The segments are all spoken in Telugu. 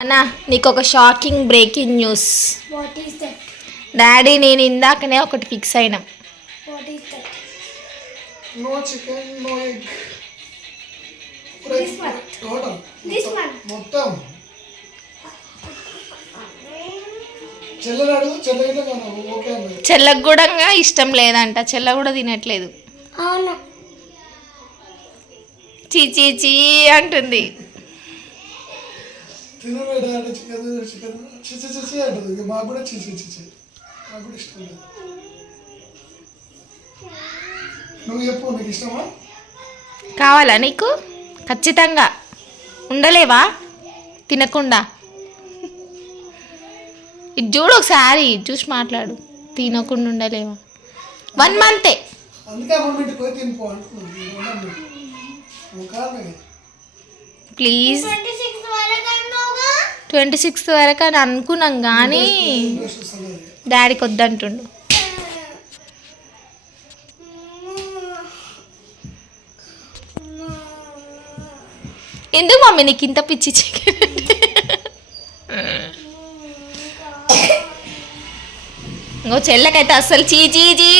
అన్నా నీకు ఒక షాకింగ్ బ్రేకింగ్ న్యూస్? డాడీ నేను ఇందాకనే ఒకటి ఫిక్స్ అయినాం. చెల్లకు కూడా ఇష్టం లేదంట. చెల్ల కూడా తినట్లేదు. చీ చీ అంటుంది. తిను చికెన్ చికెన్ చిచి చిచి అంటది. ఇక మాకు కూడా చిచి చిచి కూడా ఇష్టం లేదు. నువ్వు చెప్పు నీకు ఇష్టమా? కావాలా నీకు? ఖచ్చితంగా. ఉండలేవా? తినకుండా. ఇది చూడు ఒకసారి చూసి మాట్లాడు. తినకుండా ఉండలేవా? వన్ మంతే అందుకే అమ్మ ఇంటికి పోయి తినిపో అంటున్నాను. ప్లీజ్ ట్వంటీ సిక్స్త్ వరకు అని అనుకున్నాం కానీ డాడీకి వద్దంటుండు ఎందుకు మమ్మీ నీకు ఇంత పిచ్చి చికెన్ ఇంకో చెల్లకైతే అస్సలు చీ చీ చీ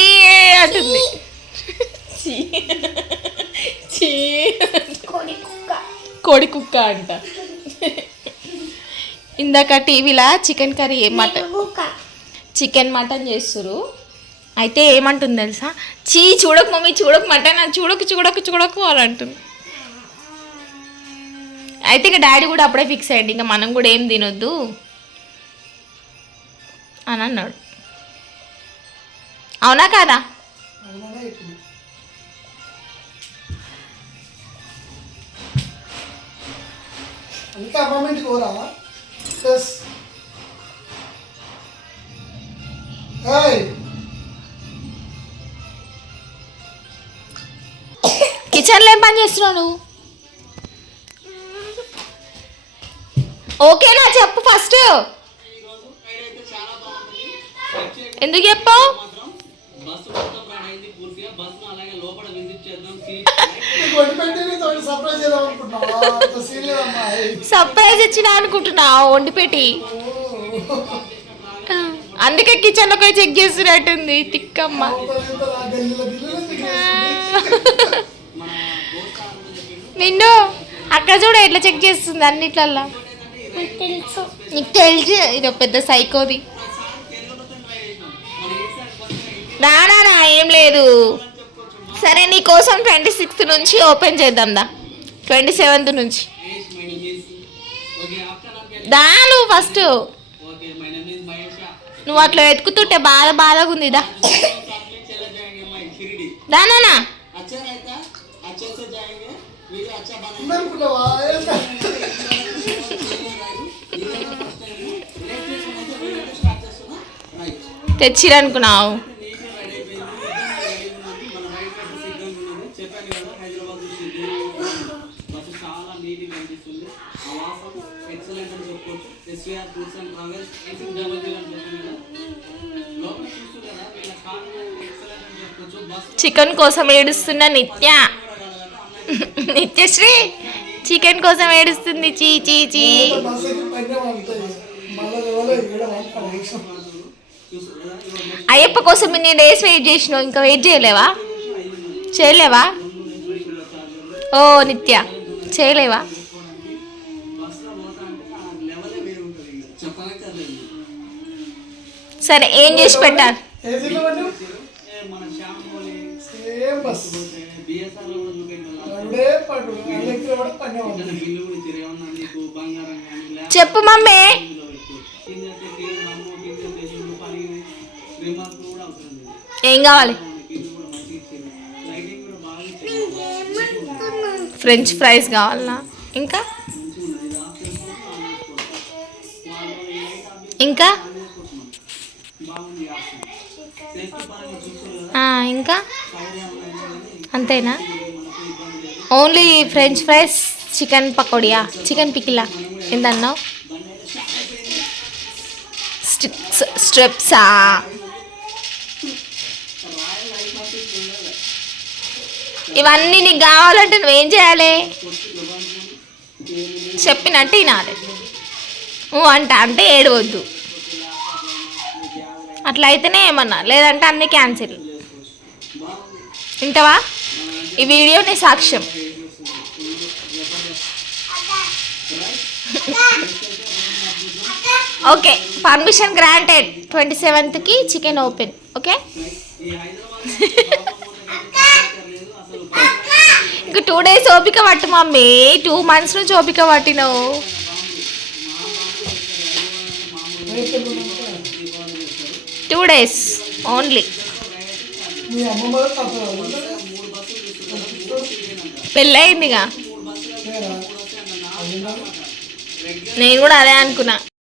అంటుంది. కోడి కుక్క అంట. ఇందాక టీవీలో chicken curry mutton chicken mutton చేస్తురు అయితే ఏమంటుంది తెలుసా? చీ చూడకు మమ్మీ చూడకు మటన్ చూడకు చూడకు చూడకు అని అంటుంది. అయితే ఇక డాడీ కూడా అప్పుడే ఫిక్స్ అయ్యండి ఇంకా మనం కూడా ఏం తినొద్దు అని అన్నాడు. అవునా కాదా? అవునా చెప్పింది అందుకే అమ్మ ఇంటికి పోరా ప్లస్ కిచెన్లో ఏం పని చేస్తున్నావు నువ్వు? ఓకేనా చెప్పు ఫస్ట్ ఎందుకు చెప్పావు? బస్సు మొత్తం రన్ అయింది పూర్తిగా. బస్సును అలాగే లోపల విజిట్ చేద్దాం. సీట్ నీకు వండి పెట్టి నీతో సర్ప్రైజ్ ఇచ్చిన అనుకుంటున్నావు వండి పెట్టి. అందుకే కిచెన్లోకి చెక్ చేస్తున్నట్టుంది. తిక్కమ్మ. నిన్ను అక్కడ చూడ ఎట్లా చెక్ చేస్తుంది అన్నిట్లల్లా. నాకు తెలుసు. నీకు తెలిసి. ఇది ఒక పెద్ద సైకోది రానా ఏం లేదు. సరే నీ కోసం ట్వంటీ సిక్స్త్ నుంచి ఓపెన్ చేద్దాం దా. ట్వంటీ సెవెంత్ నుంచి. దాను ఫస్ట్. నువ్వు అట్లా వెతుకుతుంటే బాధ బాధగా ఉంది దా. దానా తెచ్చిరనుకున్నావు. హైదరాబాద్ నుంచి బస్సు చాలా నీట్గా అనిపిస్తుంది ఆ వాసం ఎక్సలెంట్ అని చెప్పుకోవచ్చు. SVR tours and travels eight double zero అని చెప్పాను లోపల చూస్తూ కదా వీళ్ళ కార్ ఎక్సలెంట్ అని చెప్పుకోవచ్చు. బస్సు చికెన్ కోసం ఏడుస్తున్న నిత్య. నిత్యశ్రీ చికెన్ కోసం ఏడుస్తుంది. చీ చీ చీ. అయ్యప్ప కోసం నేను డేస్ వెయిట్ చేసినావు ఇంకా వెయిట్ చేయలేవా? చేయలేవా? ఓ నిత్య. చేయలేవా? సరే ఏం చేసి పెట్టారు? ఏసీలో పడ్డావు ఏ మన శ్యామ్ పోలే సేమ్ బస్. బిఎస్ఆర్లో కూడా చూపెట్టాలి పడుడే పడు ఎలక్ట్రిక్ కూడా పని ఇక్కడ బిల్లు కూడా ఇచ్చారు ఏమన్నా నీకు బంగారం కానీ ల్యాప్ చెప్పు మమ్మీ. ఇందులో పెట్టు ఫ్రెంచ్ ఫ్రైస్ కావాలనా ఇంకా? ఇంకా? ఇంకా? అంతేనా? ఓన్లీ ఫ్రెంచ్ ఫ్రైస్ చికెన్ పకోడియా చికెన్ పికిలా. ఏందన్నావు? స్ట్రిప్స్ స్ట్రిప్సా? ఇవన్నీ నీకు కావాలంటే నువ్వేం చేయాలి? చెప్పినట్టు వినాలి. ఊ అంట అంటే ఏడవద్దు. అట్లా అయితేనే ఏమన్నా లేదంటే అన్ని క్యాన్సిల్. వింటావా? ఈ వీడియో నీ సాక్ష్యం. Okay permission granted. ట్వంటీ సెవెంత్కి చికెన్ ఓపెన్ ఓకే ఈ హైదరాబాద్ లేదు అసలు ఇంకా టూ డేస్ ఓపిక పట్టు మమ్మీ టూ మంత్స్ నుంచి ఓపిక పట్టినావు. టూ డేస్ ఓన్లీ పెళ్ళయిందిగా. నేను కూడా అదే అనుకున్నా.